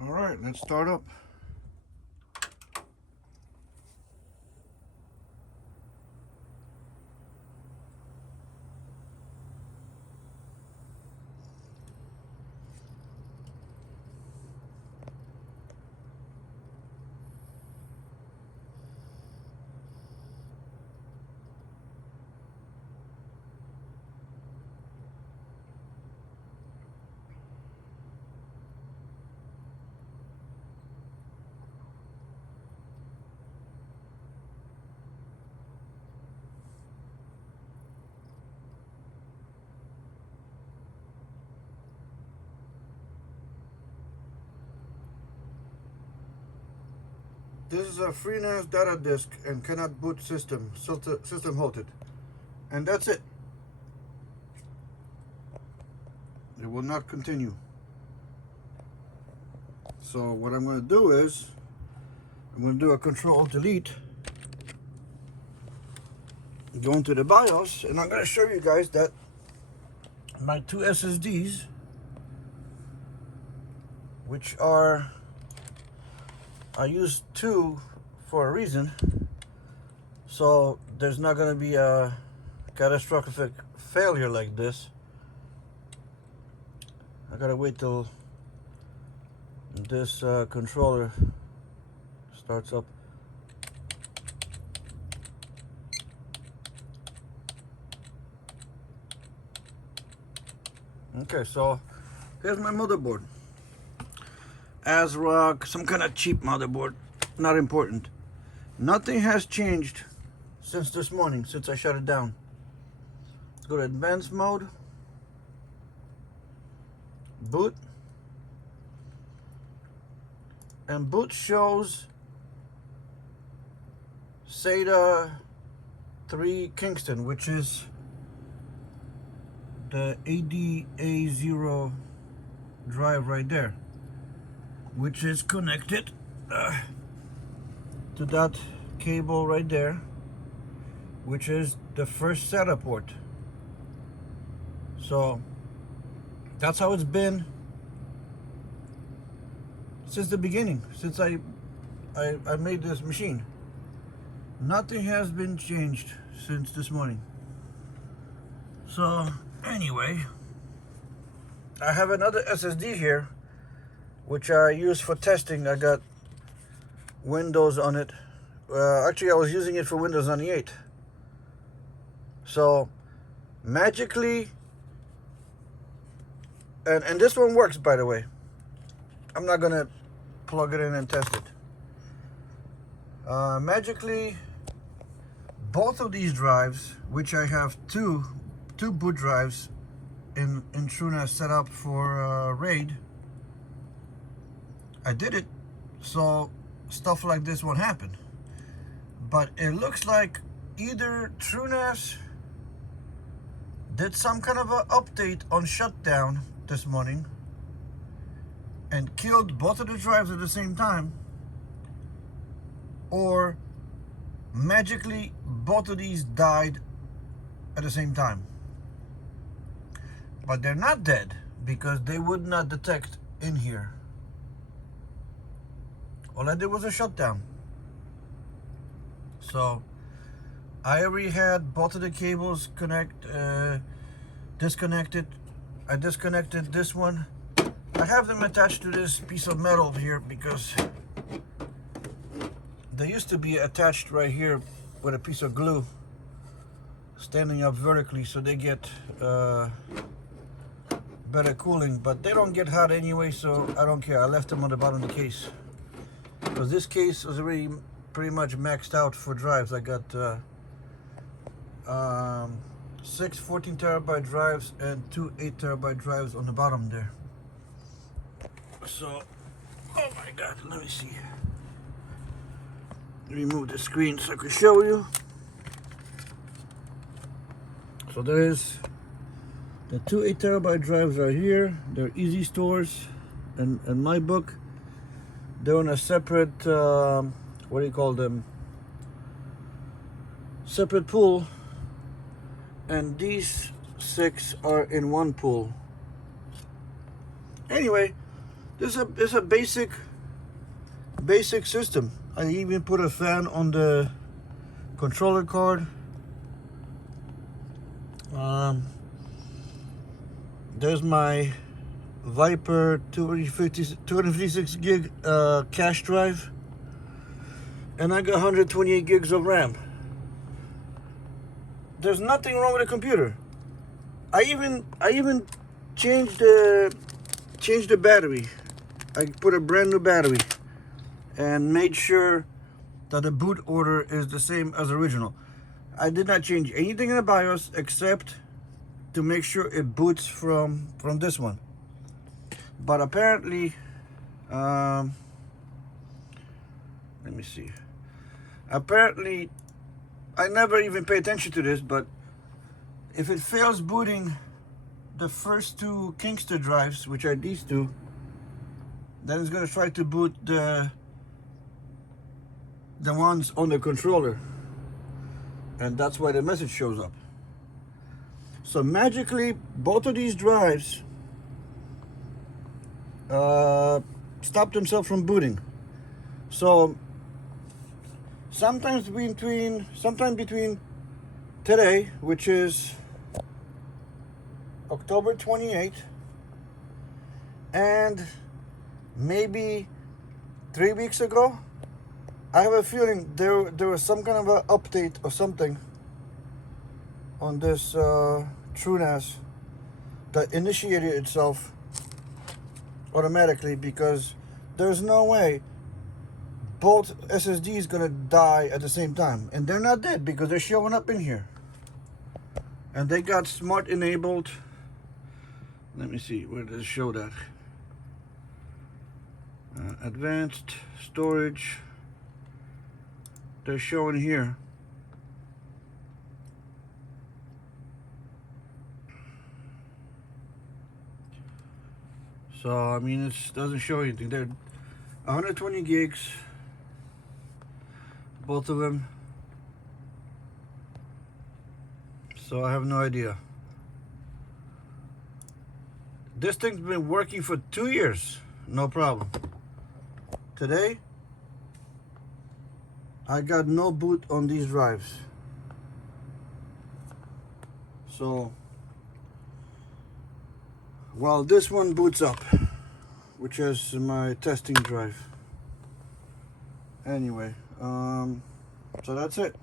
All right, let's start up. This is a FreeNAS data disk and cannot boot system halted. And that's it. It will not continue. So what I'm going to do is, I'm going to do a Control-Delete, go into the BIOS, and I'm going to show you guys that my two SSDs, which are, I use two for a reason, so there's not going to be a catastrophic failure like this. I gotta wait till this controller starts up. Okay, so here's my motherboard. ASRock, some kind of cheap motherboard, not important. Nothing has changed since this morning, since I shut it down. Let's go to advanced mode, boot, and boot shows SATA 3 Kingston, which is the ADA0 drive right there, which is connected to that cable right there, which is the first SATA port. So that's how it's been since the beginning, since I made this machine. Nothing has been changed since this morning. So anyway, I have another SSD here, which I use for testing. I got Windows on it. Actually, I was using it for Windows 98. So magically, and this one works, by the way. I'm not gonna plug it in and test it. Magically, both of these drives, which I have two boot drives in TrueNAS set up for RAID, I did it so stuff like this won't happen. But it looks like either TrueNAS did some kind of an update on shutdown this morning and killed both of the drives at the same time, or magically both of these died at the same time. But they're not dead because they would not detect in here. All I did was a shutdown. So I already had both of the cables disconnected. I disconnected this one. I have them attached to this piece of metal here because they used to be attached right here with a piece of glue standing up vertically, so they get better cooling, but they don't get hot anyway, so I don't care. I left them on the bottom of the case because this case was already pretty much maxed out for drives. I got 6 14 terabyte drives and 2 8 terabyte drives on the bottom there. So, oh my god, let me see. Remove the screen so I can show you. So there is the 2 8 terabyte drives are here. They're easy stores, and in my book they're on a separate what do you call them, separate pool, and these 6 are in one pool. Anyway, This is a basic system. I even put a fan on the controller card. There's my Viper 256 gig cache drive, and I got 128 gigs of RAM. There's nothing wrong with the computer. I even changed the battery. I put a brand new battery and made sure that the boot order is the same as original. I did not change anything in the BIOS except to make sure it boots from this one. But apparently, let me see. Apparently, I never even pay attention to this, but if it fails booting the first two Kingston drives, which are these two, then it's going to try to boot the ones on the controller, and that's why the message shows up. So magically, both of these drives stopped themselves from booting. So sometime between today, which is October 28th, and maybe 3 weeks ago, I have a feeling there was some kind of an update or something on this TrueNAS that initiated itself automatically, because there's no way both SSDs gonna die at the same time, and they're not dead because they're showing up in here, and they got smart enabled. Let me see, where does it show that? Advanced storage, they're showing here. So I mean, it doesn't show anything. They're 120 gigs, both of them. So I have no idea. This thing's been working for 2 years, no problem. Today, I got no boot on these drives. So, while this one boots up, which is my testing drive. Anyway, so that's it.